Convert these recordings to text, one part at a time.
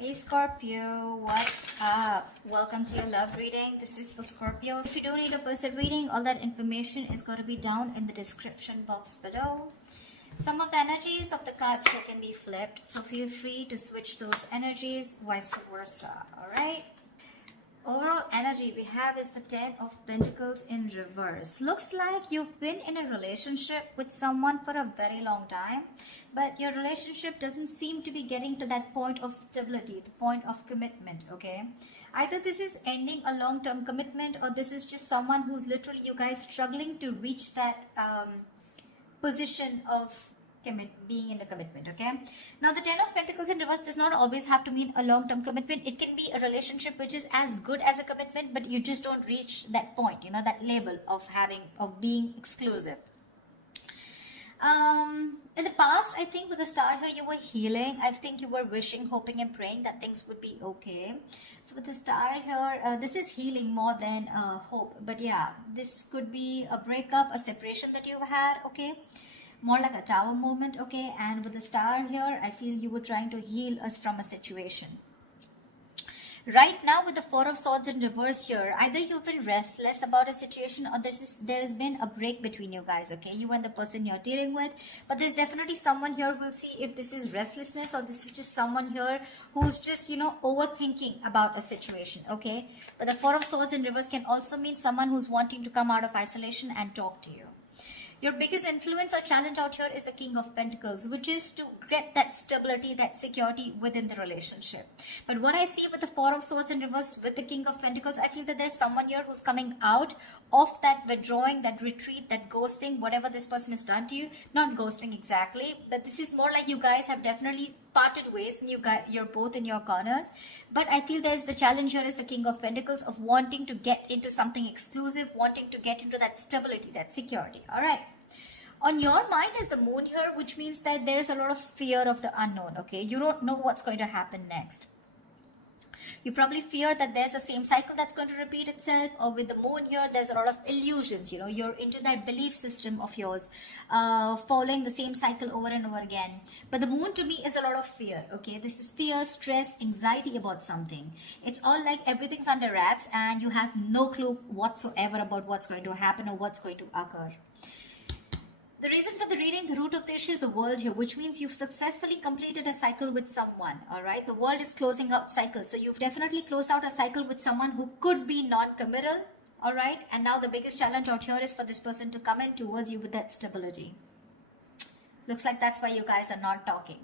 Hey Scorpio, what's up? Welcome to your love reading. This is for Scorpios. If you don't need a person reading, all that information is going to be down in the description box below. Some of the energies of the cards here can be flipped, so feel free to switch those energies, vice versa. Alright? Overall energy we have is the Ten of Pentacles in reverse. Looks like you've been in a relationship with someone for a very long time, but your relationship doesn't seem to be getting to that point of stability, the point of commitment, okay? Either this is ending a long-term commitment, or this is just someone who's literally, you guys, struggling to reach that position of being in a commitment. Okay, now the Ten of Pentacles in reverse does not always have to mean a long-term commitment. It can be a relationship which is as good as a commitment, but you just don't reach that point, you know, that label of being exclusive. In the past, I think with the star here, you were healing. I think you were wishing, hoping and praying that things would be okay. So with the star here, this is healing more than hope. But yeah, this could be a breakup, a separation that you've had, okay? More like a tower moment, okay? And with the star here, I feel you were trying to heal us from a situation. Right now, with the Four of Swords in reverse here, either you've been restless about a situation, or there has been a break between you guys, okay? You and the person you're dealing with. But there's definitely someone here. We'll see if this is restlessness, or this is just someone here who's just, you know, overthinking about a situation, okay? But the Four of Swords in reverse can also mean someone who's wanting to come out of isolation and talk to you. Your biggest influence or challenge out here is the King of Pentacles, which is to get that stability, that security within the relationship. But what I see with the Four of Swords in reverse with the King of Pentacles, I feel that there's someone here who's coming out of that withdrawing, that retreat, that ghosting, whatever this person has done to you. Not ghosting exactly, but this is more like you guys have definitely parted ways and you're both in your corners. But I feel there's the challenge here is the King of Pentacles of wanting to get into something exclusive, wanting to get into that stability, that security. All right. On your mind is the Moon here, which means that there is a lot of fear of the unknown, okay? You don't know what's going to happen next. You probably fear that there's the same cycle that's going to repeat itself, or with the Moon here, there's a lot of illusions, you know, you're into that belief system of yours, following the same cycle over and over again. But the Moon to me is a lot of fear, okay? This is fear, stress, anxiety about something. It's all like everything's under wraps and you have no clue whatsoever about what's going to happen or what's going to occur. The reason for the reading, the root of the issue is the World here, which means you've successfully completed a cycle with someone, all right? The World is closing out cycles. So you've definitely closed out a cycle with someone who could be non-committal, all right? And now the biggest challenge out here is for this person to come in towards you with that stability. Looks like that's why you guys are not talking.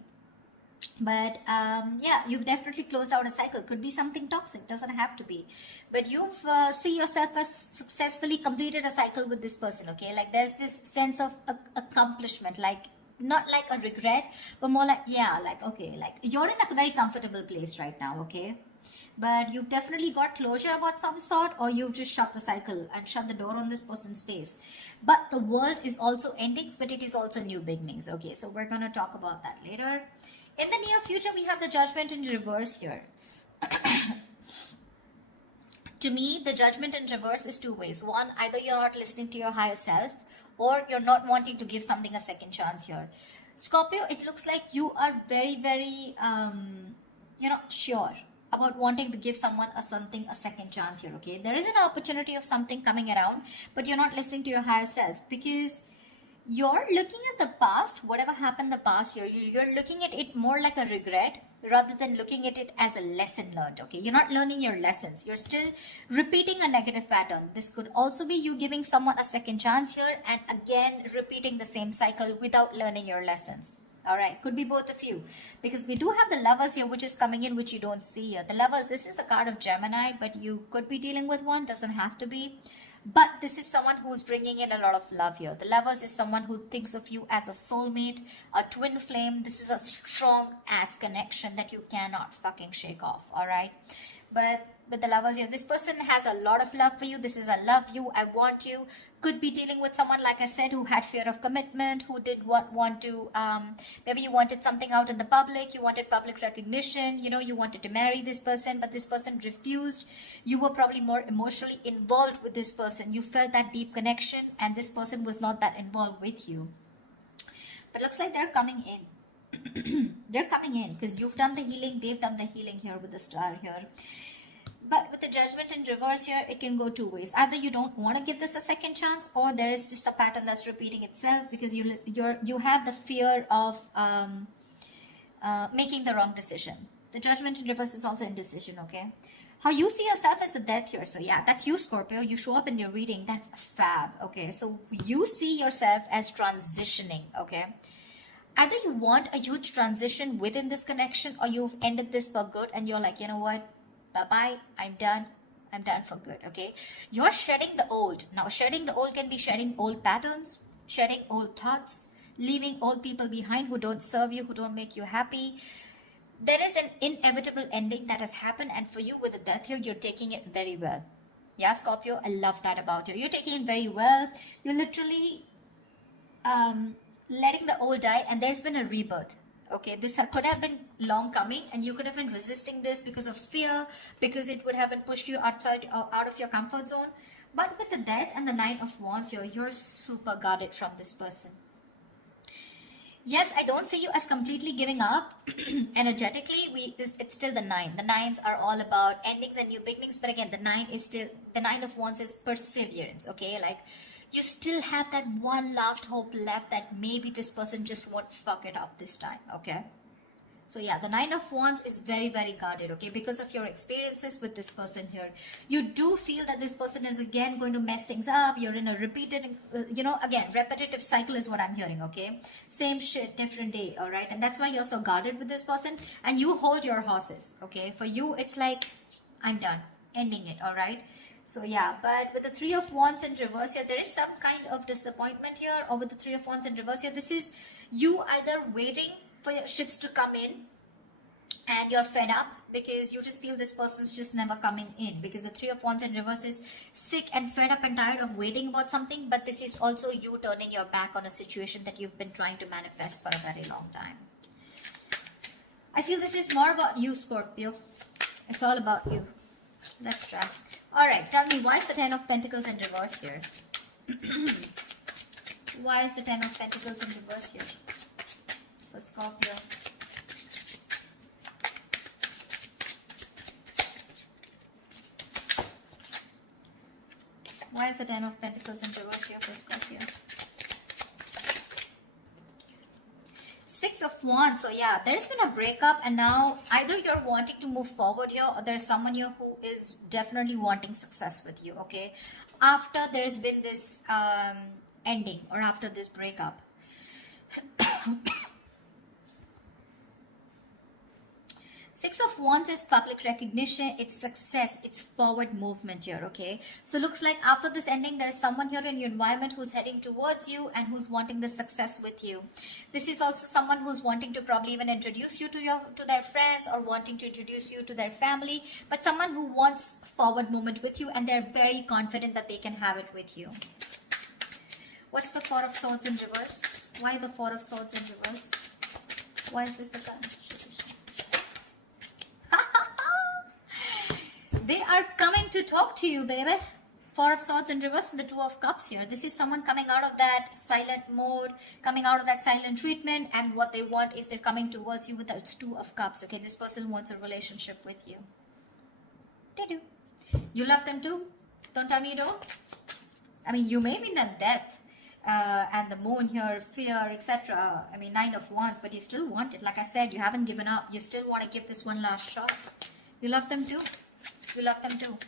But yeah, you've definitely closed out a cycle. Could be something toxic, doesn't have to be. But you've see yourself as successfully completed a cycle with this person, okay? Like there's this sense of accomplishment, like not like a regret, but more like, yeah, like, okay, like you're in a very comfortable place right now, okay? But you've definitely got closure about some sort, or you've just shut the cycle and shut the door on this person's face. But the world is also endings, but it is also new beginnings, okay? So we're going to talk about that later. In the near future, we have the Judgment in reverse here. To me, the Judgment in reverse is two ways. One, either you're not listening to your higher self, or you're not wanting to give something a second chance here. Scorpio, it looks like you are very, very, you know, sure about wanting to give someone a second chance here, okay? There is an opportunity of something coming around, but you're not listening to your higher self because you're looking at the past, whatever happened the past year, you're looking at it more like a regret rather than looking at it as a lesson learned, okay? You're not learning your lessons. You're still repeating a negative pattern. This could also be you giving someone a second chance here and again repeating the same cycle without learning your lessons. All right, could be both of you, because we do have the Lovers here, which is coming in, which you don't see here. The Lovers, this is the card of Gemini, but you could be dealing with one, doesn't have to be. But this is someone who's bringing in a lot of love here. The Lovers is someone who thinks of you as a soulmate, a twin flame. This is a strong ass connection that you cannot fucking shake off, all right? But with the Lovers here, this person has a lot of love for you. This is a love you, I want you. Could be dealing with someone, like I said, who had fear of commitment, who did want to, maybe you wanted something out in the public, you wanted public recognition, you know, you wanted to marry this person, but this person refused. You were probably more emotionally involved with this person. You felt that deep connection, and this person was not that involved with you. But looks like they're coming in. They're coming in because you've done the healing, they've done the healing here with the star here. But with the Judgment in reverse here, it can go two ways. Either you don't want to give this a second chance, or there is just a pattern that's repeating itself because you have the fear of making the wrong decision. The Judgment in reverse is also indecision, okay? How you see yourself as the Death here. So yeah, that's you, Scorpio. You show up in your reading. That's fab, okay? So you see yourself as transitioning, okay? Either you want a huge transition within this connection, or you've ended this for good and you're like, you know what? Bye-bye. I'm done for good, okay? You're shedding the old. Now, shedding the old can be shedding old patterns, shedding old thoughts, leaving old people behind who don't serve you, who don't make you happy. There is an inevitable ending that has happened, and for you with the Death here, you're taking it very well. Yeah, Scorpio, I love that about you. You're taking it very well. You're literally letting the old die, and there's been a rebirth. Okay, this could have been long coming, and you could have been resisting this because of fear, because it would have been pushed you outside, out of your comfort zone. But with the Death and the Nine of Wands here, you're super guarded from this person. Yes, I don't see you as completely giving up. Energetically, it's still the 9. The 9s are all about endings and new beginnings. But again, the 9 is still, the 9 of Wands is perseverance, okay? Like, you still have that one last hope left that maybe this person just won't fuck it up this time, okay? So yeah, the 9 of Wands is very, very guarded, okay? Because of your experiences with this person here. You do feel that this person is again going to mess things up. You're in a repeated, again, repetitive cycle is what I'm hearing, okay? Same shit, different day, all right? And that's why you're so guarded with this person. And you hold your horses, okay? For you, it's like, I'm done, ending it, all right? So yeah, but with the 3 of Wands in reverse here, there is some kind of disappointment here. Or with the 3 of Wands in reverse here, this is you either waiting for your ships to come in and you're fed up because you just feel this person's just never coming in, because the 3 of Wands in reverse is sick and fed up and tired of waiting about something. But this is also you turning your back on a situation that you've been trying to manifest for a very long time. I feel this is more about you, Scorpio. It's all about you. Let's try. All right, tell me, why is the 10 of Pentacles in reverse here? Why is the 10 of Pentacles in reverse here for Scorpio? Why is the 10 of Pentacles in reverse here for Scorpio? 6 of Wands. So yeah, there's been a breakup, and now either you're wanting to move forward here, or there's someone here who is definitely wanting success with you, okay? After there's been this ending, or after this breakup. 6 of Wands is public recognition, it's success, it's forward movement here, okay? So looks like after this ending, there's someone here in your environment who's heading towards you and who's wanting the success with you. This is also someone who's wanting to probably even introduce you to their friends, or wanting to introduce you to their family, but someone who wants forward movement with you, and they're very confident that they can have it with you. What's the 4 of Swords in reverse? Why the 4 of Swords in reverse? Why is this the card? They are coming to talk to you, baby. 4 of Swords in reverse and the 2 of Cups here. This is someone coming out of that silent mode, coming out of that silent treatment, and what they want is they're coming towards you with that 2 of Cups, okay? This person wants a relationship with you. They do. You love them too? Don't tell me you don't. I mean, you may be in that death and the moon here, fear, etc. I mean, 9 of Wands, but you still want it. Like I said, you haven't given up. You still want to give this one last shot. You love them too. You love them too.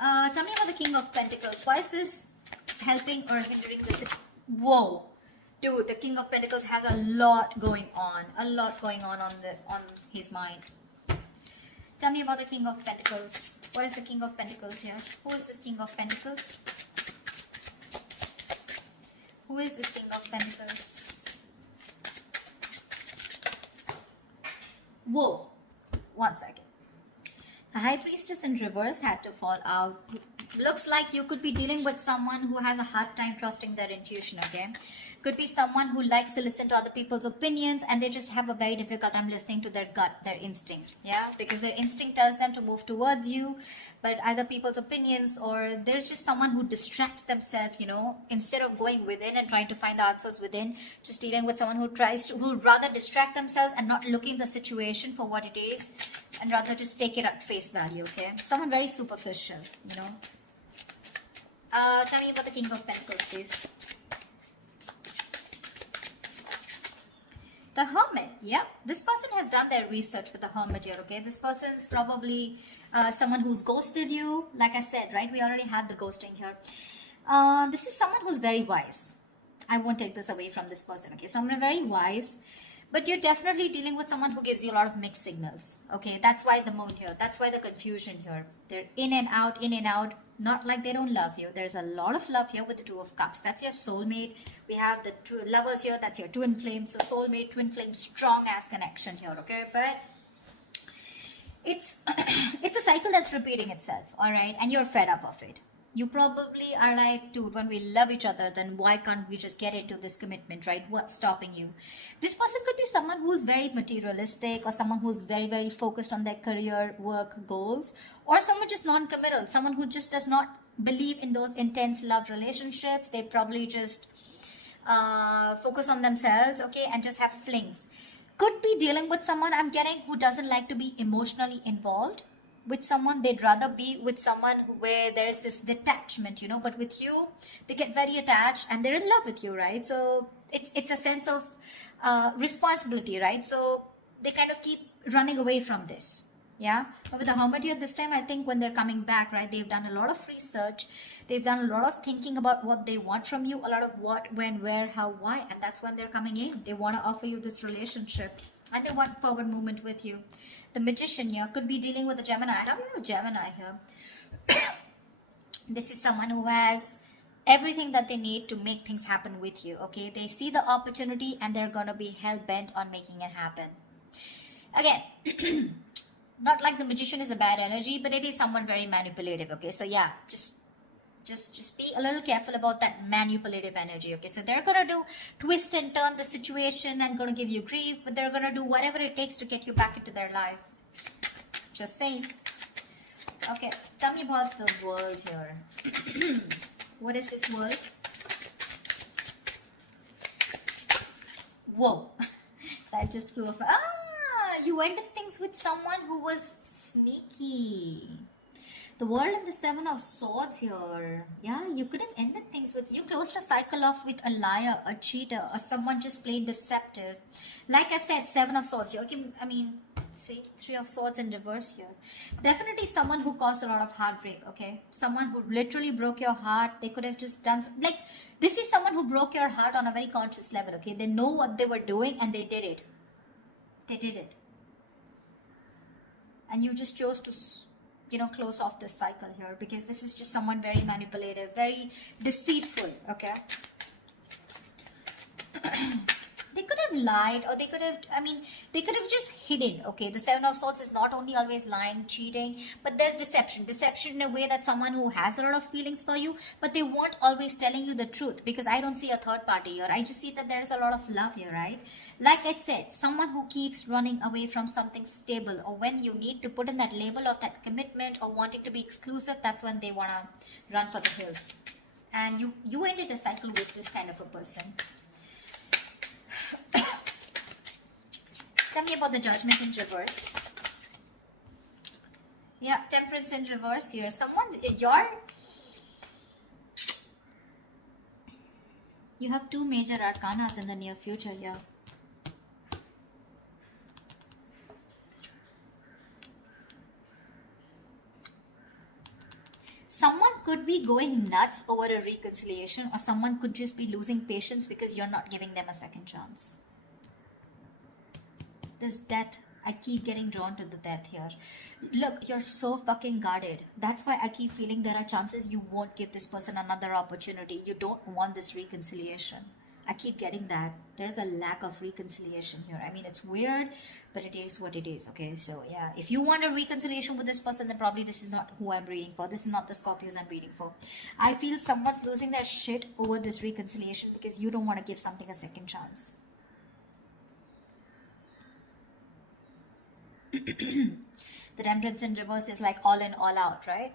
Tell me about the King of Pentacles. Why is this helping or hindering this? Whoa. Dude, the King of Pentacles has a lot going on. A lot going on his mind. Tell me about the King of Pentacles. What is the King of Pentacles here? Who is this King of Pentacles? Who is this King of Pentacles? Whoa. 1 second. The High Priestess in reverse had to fall out. Looks like you could be dealing with someone who has a hard time trusting their intuition, okay? Could be someone who likes to listen to other people's opinions and they just have a very difficult time listening to their gut, their instinct, yeah? Because their instinct tells them to move towards you, but either people's opinions or there's just someone who distracts themselves, you know, instead of going within and trying to find the answers within, just dealing with someone who'd rather distract themselves and not look in the situation for what it is and rather just take it at face value, okay? Someone very superficial, you know? Tell me about the King of Pentacles, please. The Hermit, yeah. This person has done their research with the Hermit here, okay? This person's probably someone who's ghosted you. Like I said, right? We already had the ghosting here. This is someone who's very wise. I won't take this away from this person, okay? Someone very wise. But you're definitely dealing with someone who gives you a lot of mixed signals, okay? That's why the moon here. That's why the confusion here. They're in and out, in and out. Not like they don't love you. There's a lot of love here with the Two of Cups. That's your soulmate. We have the two lovers here. That's your twin flame. So soulmate, twin flame, strong ass connection here, okay? But it's it's a cycle that's repeating itself, all right? And you're fed up of it. You probably are like, dude, when we love each other, then why can't we just get into this commitment, right? What's stopping you? This person could be someone who's very materialistic or someone who's very, very focused on their career, work, goals, or someone just non-committal, someone who just does not believe in those intense love relationships. They probably just focus on themselves, okay, and just have flings. Could be dealing with someone, I'm getting, who doesn't like to be emotionally involved with someone. They'd rather be with someone where there is this detachment, you know, but with you, they get very attached and they're in love with you, right? So it's a sense of responsibility, right? So they kind of keep running away from this, yeah? But with the Hermit here this time, I think when they're coming back, right, they've done a lot of research. They've done a lot of thinking about what they want from you, a lot of what, when, where, how, why, and that's when they're coming in. They want to offer you this relationship and they want forward movement with you. The Magician here could be dealing with a Gemini. I have a Gemini here. This is someone who has everything that they need to make things happen with you, okay? They see the opportunity and they're going to be hell-bent on making it happen. Again, not like the Magician is a bad energy, but it is someone very manipulative, okay? So yeah, just be a little careful about that manipulative energy, okay? So they're gonna do twist and turn the situation and gonna give you grief, but they're gonna do whatever it takes to get you back into their life. Just saying. Okay, tell me about the world here. What is this world? Whoa, that just flew off. You ended things with someone who was sneaky. The World and the Seven of Swords here. Yeah, you could have ended things with, you closed a cycle off with a liar, a cheater, or someone just plain deceptive. Like I said, Seven of Swords here. Okay, I mean, see, Three of Swords in reverse here. Definitely someone who caused a lot of heartbreak, okay? Someone who literally broke your heart. They could have just done, like, this is someone who broke your heart on a very conscious level, okay? They know what they were doing and they did it. They did it. And you just chose to, you know, close off this cycle here because this is just someone very manipulative, very deceitful, okay? They could have lied or they could have, I mean, they could have just hidden, okay? The Seven of Swords is not only always lying, cheating, but there's deception. Deception in a way that someone who has a lot of feelings for you, but they weren't always telling you the truth because I don't see a third party here. I just see that there's a lot of love here, right? Like I said, someone who keeps running away from something stable, or when you need to put in that label of that commitment or wanting to be exclusive, that's when they want to run for the hills. And you ended a cycle with this kind of a person. Tell me about the Judgment in reverse. Yeah, Temperance in reverse here. You have two major arcanas in the near future here. Someone could be going nuts over a reconciliation, or someone could just be losing patience because you're not giving them a second chance. This death, I keep getting drawn to the death here. Look, you're so fucking guarded. That's why I keep feeling there are chances you won't give this person another opportunity. You don't want this reconciliation. I keep getting that. There's a lack of reconciliation here. I mean, it's weird, but it is what it is, okay? So, yeah, if you want a reconciliation with this person, then probably this is not who I'm reading for. This is not the Scorpios I'm reading for. I feel someone's losing their shit over this reconciliation because you don't want to give something a second chance. The Temperance in reverse is like all in, all out, right?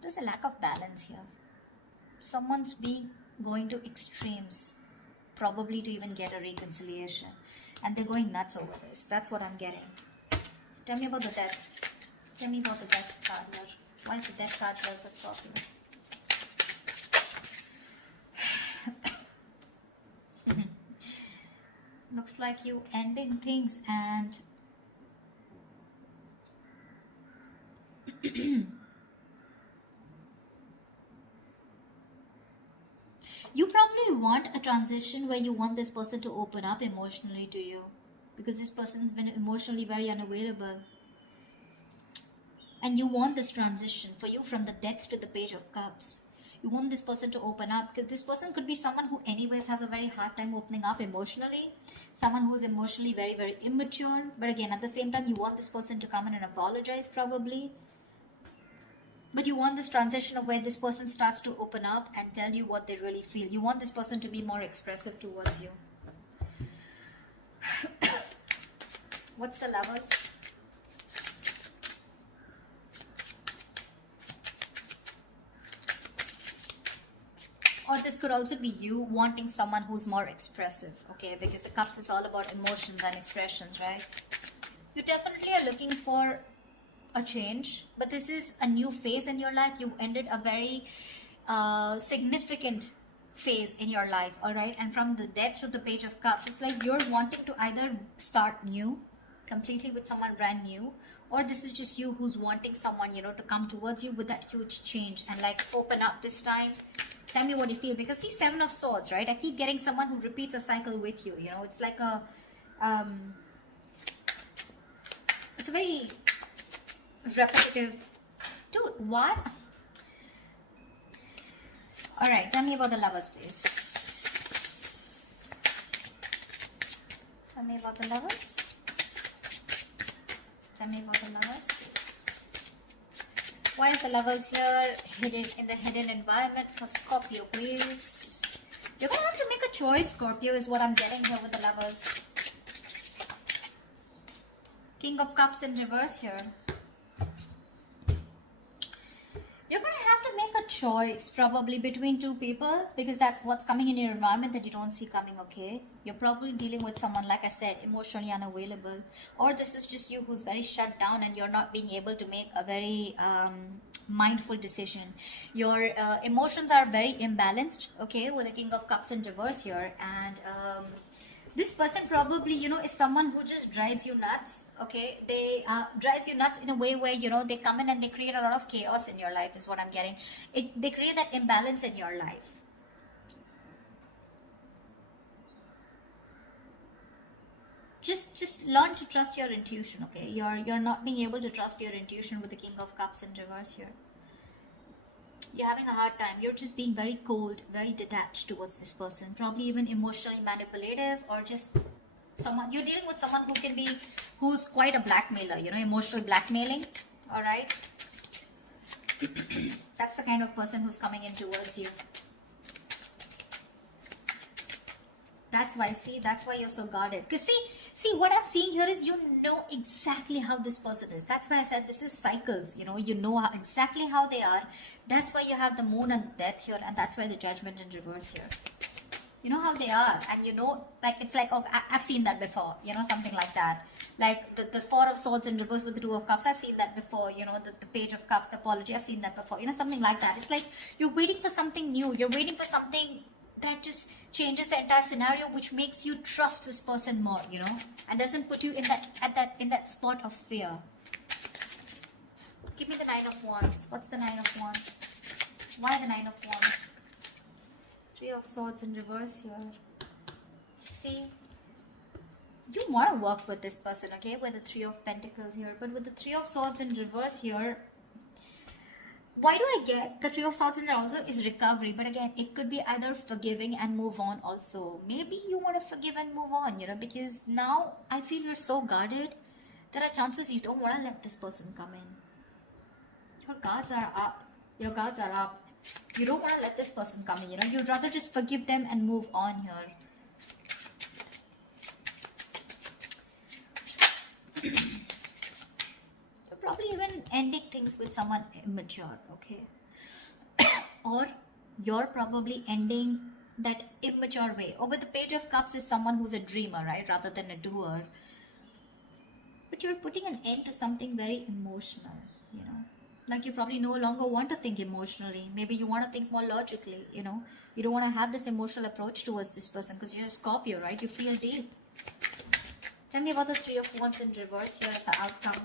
There's a lack of balance here. Someone's going to extremes, probably to even get a reconciliation. And they're going nuts over this. That's what I'm getting. Tell me about the death. Tell me about the death card here. Why is the death card here for Scorpio? Looks like you ending things and you probably want a transition where you want this person to open up emotionally to you, because this person's been emotionally very unavailable. And you want this transition for you from the Death to the Page of Cups. You want this person to open up, because this person could be someone who anyways has a very hard time opening up emotionally. Someone who is emotionally very, very immature. But again, at the same time, you want this person to come in and apologize probably. But you want this transition of where this person starts to open up and tell you what they really feel. You want this person to be more expressive towards you. What's the Lovers? Or this could also be you wanting someone who's more expressive, okay? Because the Cups is all about emotions and expressions, right? You definitely are looking for a change, but this is a new phase in your life. You ended a very significant phase in your life, all right? And from the Death to the Page of Cups, it's like you're wanting to either start new, completely with someone brand new, or this is just you who's wanting someone, you know, to come towards you with that huge change and like open up this time. Tell me what you feel, because see, Seven of Swords, right? I keep getting someone who repeats a cycle with you, you know? It's like a it's a very repetitive. Dude, what? All right, tell me about the Lovers, please. Tell me about the Lovers. Tell me about the Lovers, please. Why is the Lovers here hidden in the hidden environment for Scorpio, please? You're gonna have to make a choice, Scorpio, is what I'm getting here with the Lovers. King of Cups in reverse here. You're going to have to make a choice probably between two people, because that's what's coming in your environment that you don't see coming, okay? You're probably dealing with someone, like I said, emotionally unavailable. Or this is just you who's very shut down and you're not being able to make a very mindful decision. Your emotions are very imbalanced, okay, with the King of Cups in reverse here. And this person probably, you know, is someone who just drives you nuts, okay? They drives you nuts in a way where, you know, they come in and they create a lot of chaos in your life is what I'm getting. They create that imbalance in your life. Just learn to trust your intuition, okay? You're not being able to trust your intuition with the King of Cups in reverse here. You're having a hard time. You're just being very cold, very detached towards this person. Probably even emotionally manipulative, or just someone, you're dealing with someone who's quite a blackmailer, you know, emotional blackmailing, all right? That's the kind of person who's coming in towards you. That's why, see, that's why you're so guarded. Because see, what I'm seeing here is you know exactly how this person is. That's why I said this is cycles, you know exactly how they are. That's why you have the Moon and Death here, and that's why the Judgment in reverse here. You know how they are, and you know, like, it's like, oh, I've seen that before, you know, something like that. Like the Four of Swords in reverse with the Two of Cups, I've seen that before, you know, the Page of Cups, the apology, I've seen that before, you know, something like that. It's like you're waiting for something new, you're waiting for something that just changes the entire scenario, which makes you trust this person more, you know, and doesn't put you in that spot of fear. Give me the Nine of Wands. What's the Nine of Wands? Why the Nine of Wands? Three of Swords in reverse here. See, you want to work with this person, okay, with the Three of Pentacles here, but with the Three of Swords in reverse here, Why do I get the Three of Swords in there also is recovery? But again, it could be either forgiving and move on also. Maybe you want to forgive and move on, because now I feel you're so guarded. There are chances you don't want to let this person come in. Your guards are up. Your guards are up. You don't want to let this person come in, You'd rather just forgive them and move on here. You're probably even ending things with someone immature, okay? Or you're probably ending that immature way. Or with the Page of Cups is someone who's a dreamer, right? Rather than a doer. But you're putting an end to something very emotional, Like you probably no longer want to think emotionally. Maybe you want to think more logically, You don't want to have this emotional approach towards this person because you're a Scorpio, right? You feel deep. Tell me about the Three of Wands in reverse here as the outcome.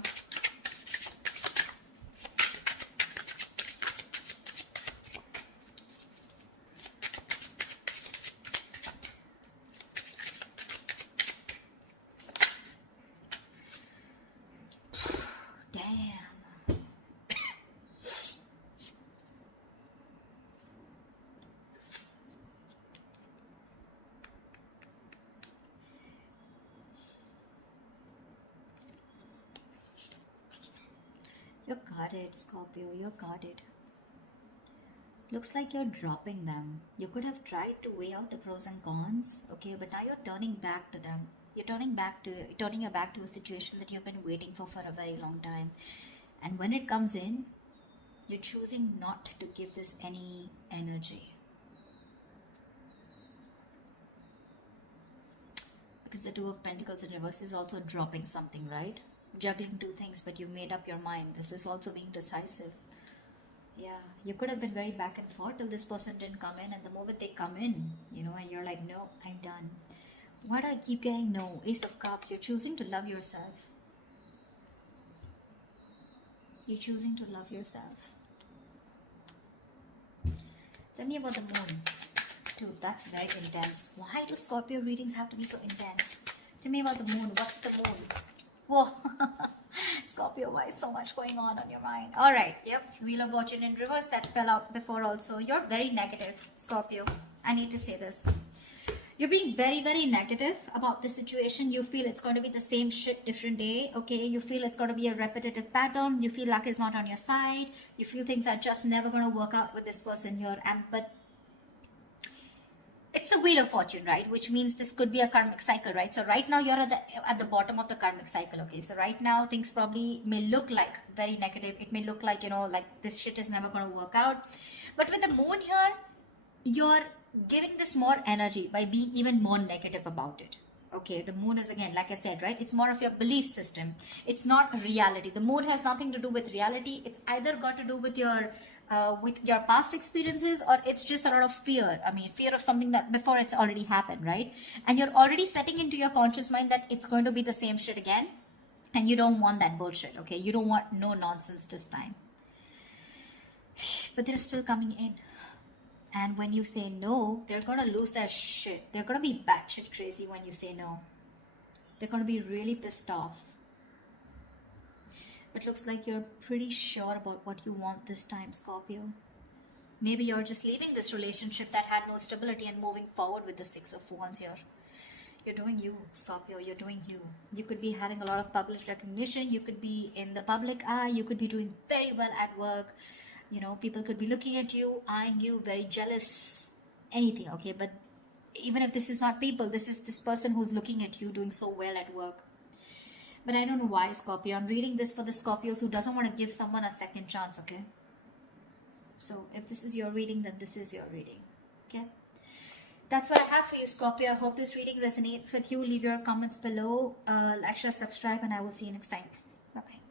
You're guarded, Scorpio. You're guarded. Looks like you're dropping them. You could have tried to weigh out the pros and cons, okay, but now you're turning back to them. You're turning your back to a situation that you've been waiting for a very long time. And when it comes in, you're choosing not to give this any energy. Because the Two of Pentacles in reverse is also dropping something, right? Juggling two things, but you made up your mind. This is also being decisive. Yeah, you could have been very back and forth till this person didn't come in, and the moment they come in, and you're like, no, I'm done. Why do I keep getting no? Ace of Cups. You're choosing to love yourself. You're choosing to love yourself. Tell me about the moon. Dude, that's very intense. Why do Scorpio readings have to be so intense? Tell me about the moon. What's the moon? Whoa. Scorpio, why is so much going on your mind? Alright, yep. Wheel of Fortune in reverse. That fell out before also. You're very negative, Scorpio. I need to say this. You're being very, very negative about the situation. You feel it's going to be the same shit, different day. Okay, you feel it's going to be a repetitive pattern. You feel luck is not on your side. You feel things are just never going to work out with this person here. But it's the Wheel of Fortune, right? Which means this could be a karmic cycle, right? So right now you're at the bottom of the karmic cycle. Okay, so right now things probably may look like very negative. It may look like, like this shit is never going to work out. But with the moon here, you're giving this more energy by being even more negative about it. Okay, the moon is, again, like I said, right? It's more of your belief system. It's not reality. The moon has nothing to do with reality. It's either got to do with your past experiences, or it's just a lot of fear. I mean, fear of something that before it's already happened, right? And you're already setting into your conscious mind that it's going to be the same shit again. And you don't want that bullshit, okay? You don't want no nonsense this time. But they're still coming in. And when you say no, they're going to lose their shit. They're going to be batshit crazy when you say no. They're going to be really pissed off. But looks like you're pretty sure about what you want this time, Scorpio. Maybe you're just leaving this relationship that had no stability and moving forward with the Six of Wands here. You're doing you, Scorpio. You're doing you. You could be having a lot of public recognition. You could be in the public eye. You could be doing very well at work. People could be looking at you, eyeing you, very jealous, anything, okay? But even if this is not people, this is this person who's looking at you doing so well at work. But I don't know why, Scorpio. I'm reading this for the Scorpios who doesn't want to give someone a second chance, okay? So if this is your reading, then this is your reading, okay? That's what I have for you, Scorpio. I hope this reading resonates with you. Leave your comments below, like, share, subscribe, and I will see you next time. Bye-bye.